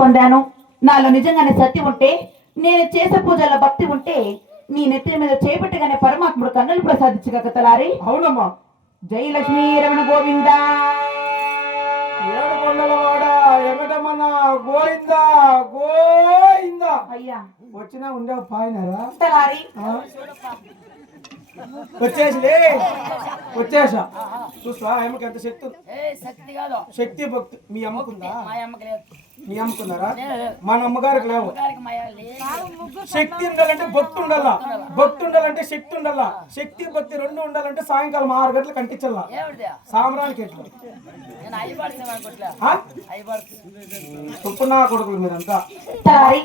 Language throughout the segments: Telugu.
పొందాను. నాలో నిజంగానే సత్యం ఉంటే, నేను చేసే పూజల భక్తి ఉంటే, నీ నెత్తి మీద చేపట్టగానే పరమాత్ముడు కన్నులు ప్రసాదించగల తలారి. అవునమ్మా. జై లక్ష్మీ రమణ గోవింద. ఏడుకొండలవాడ ఎగటమన గోవింద గోవింద. అయ్యా వచ్చినా ఉండేవు పాయినారా తలారి. వచ్చేసా చూసా అమ్మకి ఎంత శక్తి. శక్తి కాదు, శక్తి భక్తి. మీ అమ్మకుందా? మా అమ్మకి లేదు. మీ అమ్మకున్నారా? మన అమ్మగారికి లేవు. శక్తి ఉండాలంటే భక్తి ఉండాలా, భక్తి ఉండాలంటే శక్తి ఉండాలా. శక్తి భక్తి రెండు ఉండాలంటే సాయంకాలం 6 గంటలకు కంటించాలా సాంబ్రానికి. ఎట్లా తుప్పున్నా కొడుకులు మీరంతా.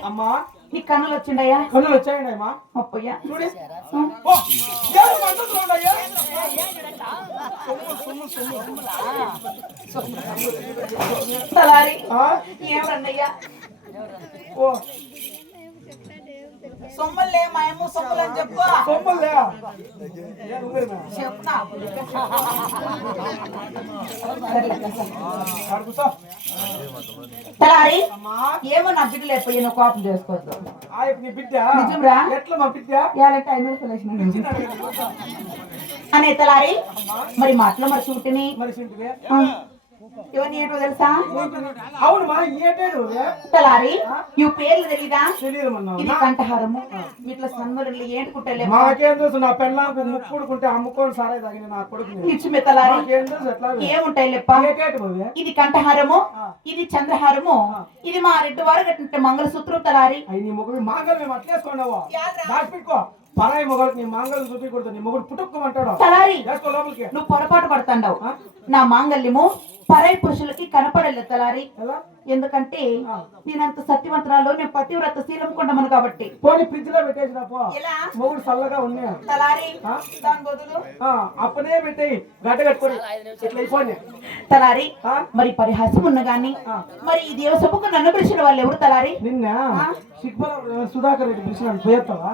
అమ్మా నీ కన్నులు వచ్చిండయా? కన్నులు వచ్చాయండి అమ్మా. అప్పయ్యా చూడి తలారి. ఏమన్నయ్యా? ఓ సొమ్మలే మా అమ్మ సొమ్మలు అని చెప్పు. సొమ్మలే చెప్తా. తలారి ఏమో నా బిడ్డ లేకపోయి నువ్వు కోపం చేసుకోవద్దు. నీ బిడ్డ నిజంరా? ఎట్లా మా బిడ్డ? ఏలంటే 5 సెలక్షన్ అనే తలారి. మరి మాటలో మరి చూటిని ఎవరిని ఏంటో తెలుసా? అవును మా ఏటేడు తలారి. ఇవి పేర్లు తెలీదా? తెలియదు. ఇది కంఠహారము. ఇట్లా సన్మరులు ఏంటుకుంటలే. మాకేం తెలుసు? నా పెళ్ళాకు ముక్కుడుకుంటే అమ్ముకోని సారే తగిన నా కొడుకు ఇచ్చిమే తలారి. ఏముంటాయి లేప్ప. ఇది కంఠహారము, ఇది చంద్రహారము, ఇది మా రెడ్డి వారు కట్టిన మంగళసూత్రం తలారి. నీ మొగుడు మాంగళ్యం మేము అట్లేసుకోండావా? దాచిపెట్టుకో. పరాయి మొగలు నీ మాంగళ్యం చూపించకూడదు. నీ మొగుడు పుట్టుకోమంటాడు. తలారి లోపలికి నువ్వు పొరపాటు పడతాండావు. నా మాంగళ్యము పరాయి పురుషులకి కనపడలేదు తలారి. ఎందుకంటే నేనంత సత్యవంతరాలు, నేను పతివ్రత శీలం కొండమను కాబట్టి. పోనీ ఫ్రిడ్జ్ లో పెట్టేసిన మొగుడు చల్లగా ఉన్నాయి తలారి. దాని బదులు అప్పనే పెట్టేయి గడ్డ కట్టుకొని ఇట్లా అయిపోయి తలారి. మరి పరిహాసం ఉన్న గాని మరి ఈ దేవసభకు నన్ను పిలిచిన వాళ్ళు ఎవరు తలారి? నిన్న సుధాకర్ రెడ్డి పిలిచినాడు. పోయేస్తావా?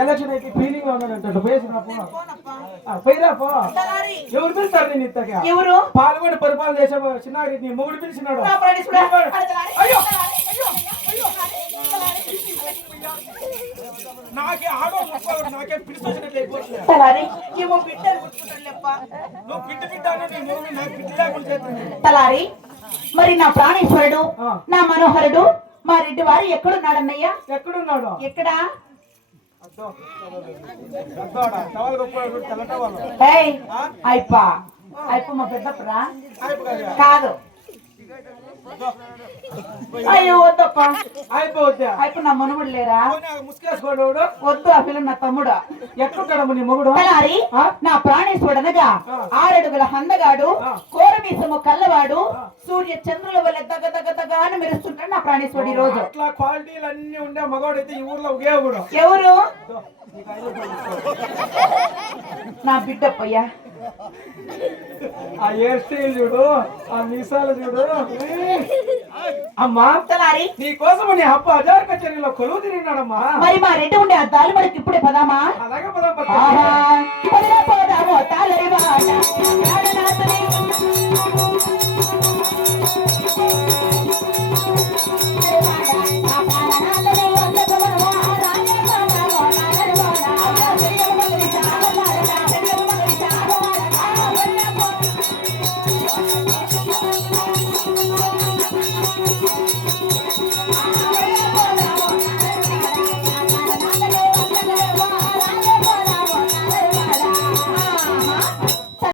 ఎలక్షన్ అయితే ఫీలింగ్ లో ఉన్నాడంట. పోయేసిన పోయిరా పో. ఎవరు పిలుస్తారు నేను ఇంతగా? ఎవరు? పాల్గొని పరిపాలన చేసే చిన్నారెడ్డి నీ మొగుడు పిలిచినాడు. నాకే ఆడో నాకే పిలిచి తలారి. మరి నా ప్రాణేశ్వరుడు, నా మనోహరుడు, మా రెడ్డి వారు ఎక్కడున్నాడన్నయ్యా? ఎక్కడున్నాడు? ఎక్కడా? అయిపా అయిపో మా పెద్దప్పుడా కాదు. అయ్యో వద్దప్ప. అయిపో నా మనవుడు లేరా? వద్దు. ఆ పిల్ల నా తమ్ముడు. ఎక్కడున్నాడు నీ మొగుడు? తలారి. నా ప్రాణేశ్వరుడు అనగా 6 అడుగుల హందగాడు, కోరమీసము కల్లవాడు, సూర్య చంద్రుల వల్ల దగ్గ దగ్గ దగ్గ అని మెరుస్తుంటాడు నా ప్రాణేశ్వరుడు. ఈ రోజు అట్లా క్వాలిటీలు అన్ని ఉండే మగవాడు అయితే ఈ ఊర్లో ఒకేవాడు. ఎవరు? నా బిడ్డప్పయ్యా. ఆ హెయిర్ స్టైల్ చూడు, ఆ మీసాలు చూడు. అమ్మా తలారి. నీ కోసం నీ అప్ప అజార్ కచేరీలో కొలువు తిరిగినాడమ్మా. మరి మా రెడ్డి ఉండే అద్దాలు మనకి ఇప్పుడే పదామా? అలాగే పదాం. పోదాము తాళరి